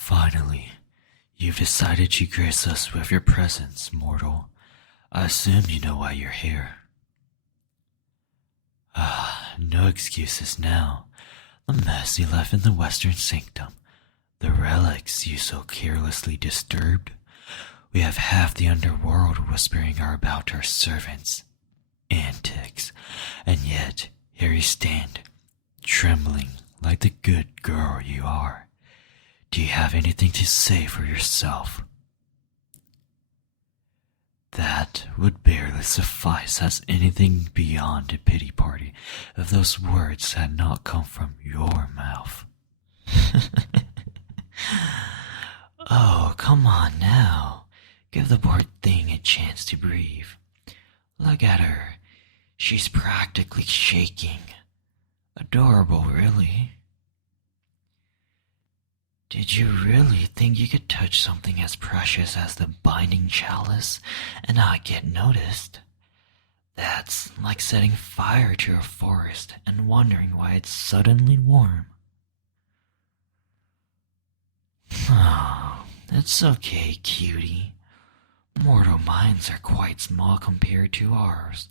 Finally, you've decided to grace us with your presence, mortal. I assume you know why you're here. No excuses now. The mess you left in the Western Sanctum, the relics you so carelessly disturbed. We have half the underworld whispering about our servants' antics, and yet here you stand, trembling like the good girl you are. Do you have anything to say for yourself? That would barely suffice as anything beyond a pity party if those words had not come from your mouth. Oh, come on now. Give the poor thing a chance to breathe. Look at her. She's practically shaking. Adorable, really. Did you really think you could touch something as precious as the binding chalice and not get noticed? That's like setting fire to a forest and wondering why it's suddenly warm. Oh, it's okay, cutie. Mortal minds are quite small compared to ours.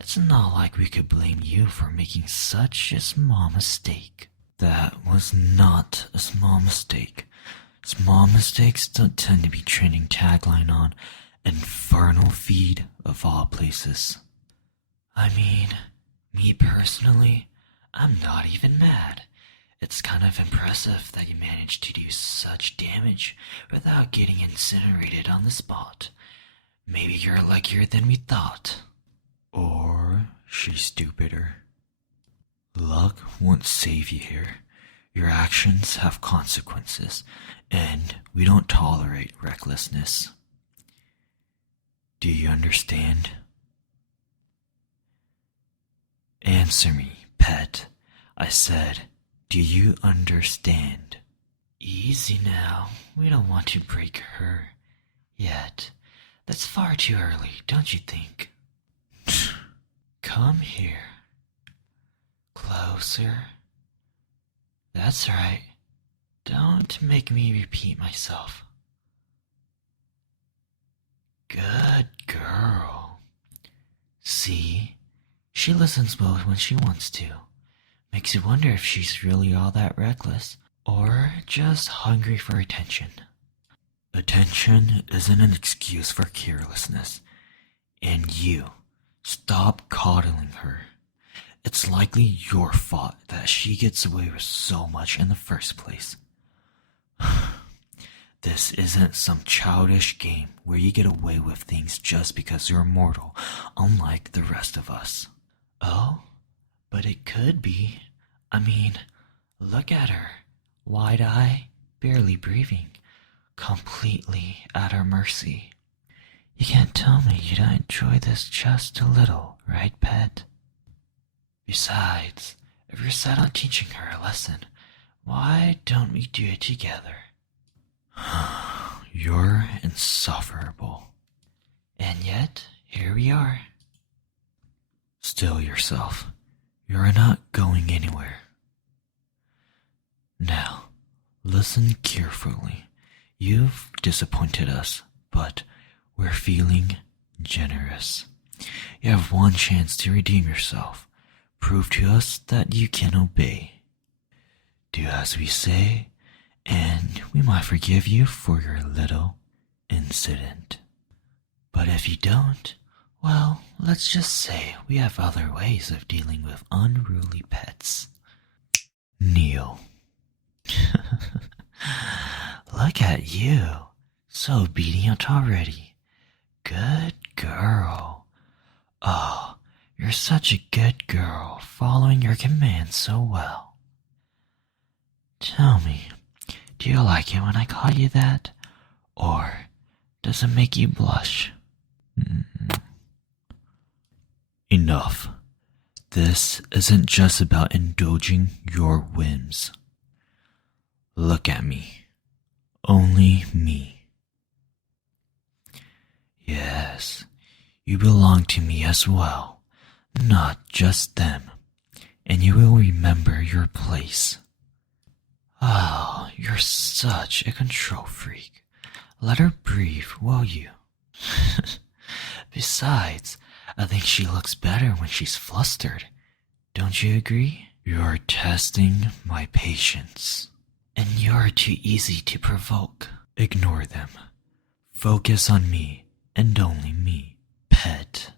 It's not like we could blame you for making such a small mistake. That was not a small mistake. Small mistakes don't tend to be trending tagline on Infernal Feed of all places. I mean, me personally, I'm not even mad. It's kind of impressive that you managed to do such damage without getting incinerated on the spot. Maybe you're luckier than we thought. Or she's stupider. Luck won't save you here. Your actions have consequences, and we don't tolerate recklessness. Do you understand? Answer me, pet. I said, do you understand? Easy now. We don't want to break her. Yet. That's far too early, don't you think? Come here. Closer. That's right. Don't make me repeat myself. Good girl. See? She listens well when she wants to. Makes you wonder if she's really all that reckless, or just hungry for attention. Attention isn't an excuse for carelessness. And you, stop coddling her. It's likely your fault that she gets away with so much in the first place. This isn't some childish game where you get away with things just because you're mortal, unlike the rest of us. Oh, but it could be. I mean, look at her. Wide eye, barely breathing, completely at our mercy. You can't tell me you don't enjoy this just a little, right, pet? Besides, if you're set on teaching her a lesson, why don't we do it together? You're insufferable. And yet, here we are. Still yourself. You're not going anywhere. Now, listen carefully. You've disappointed us, but we're feeling generous. You have one chance to redeem yourself. Prove to us that you can obey. Do as we say, and we might forgive you for your little incident. But if you don't, well, let's just say we have other ways of dealing with unruly pets. Kneel. Look at you, so obedient already. Good girl. Oh, you're such a good girl, following your commands so well. Tell me, do you like it when I call you that? Or does it make you blush? Enough. This isn't just about indulging your whims. Look at me. Only me. Yes, you belong to me as well, not just them, and you will remember your place. Oh, you're You're such a control freak. Let her breathe, will you? Besides, I think she looks better when she's flustered. Don't you agree? You're testing my patience. And you're too easy to provoke. Ignore them. Focus on me, and only me, pet.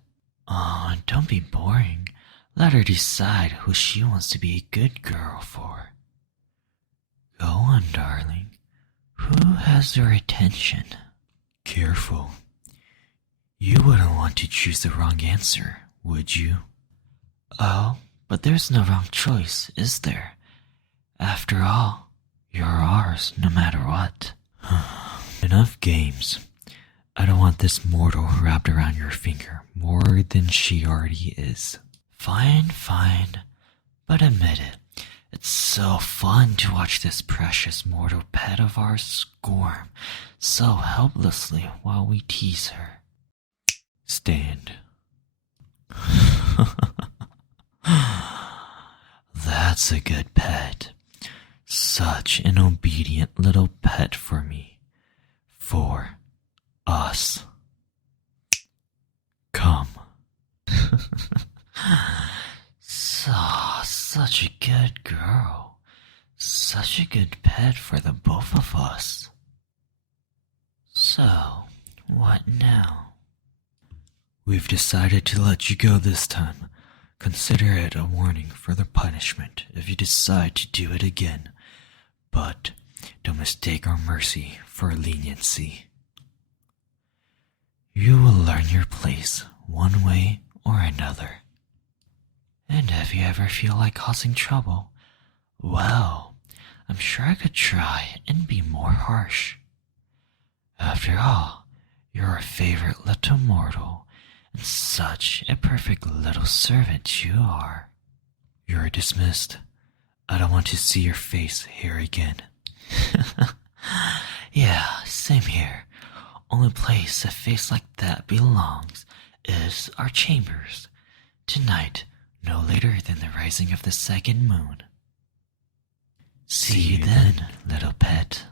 Aw, don't be boring. Let her decide who she wants to be a good girl for. Go on, darling. Who has your attention? Careful. You wouldn't want to choose the wrong answer, would you? Oh, but there's no wrong choice, is there? After all, you're ours no matter what. Enough games. I don't want this mortal wrapped around your finger more than she already is. Fine, but admit it. It's so fun to watch this precious mortal pet of ours squirm so helplessly while we tease her. Stand. That's a good pet. Such an obedient little pet for me. For us. Come. Such a good girl. Such a good pet for the both of us. So, what now? We've decided to let you go this time. Consider it a warning for the punishment if you decide to do it again. But don't mistake our mercy for leniency. You will learn your place one way or another. And if you ever feel like causing trouble, well, I'm sure I could try and be more harsh. After all, you're our favorite little mortal, and such a perfect little servant you are. You're dismissed. I don't want to see your face here again. Yeah, same here. Only place a face like that belongs is our chambers. Tonight, no later than the rising of the second moon. See you then, little pet.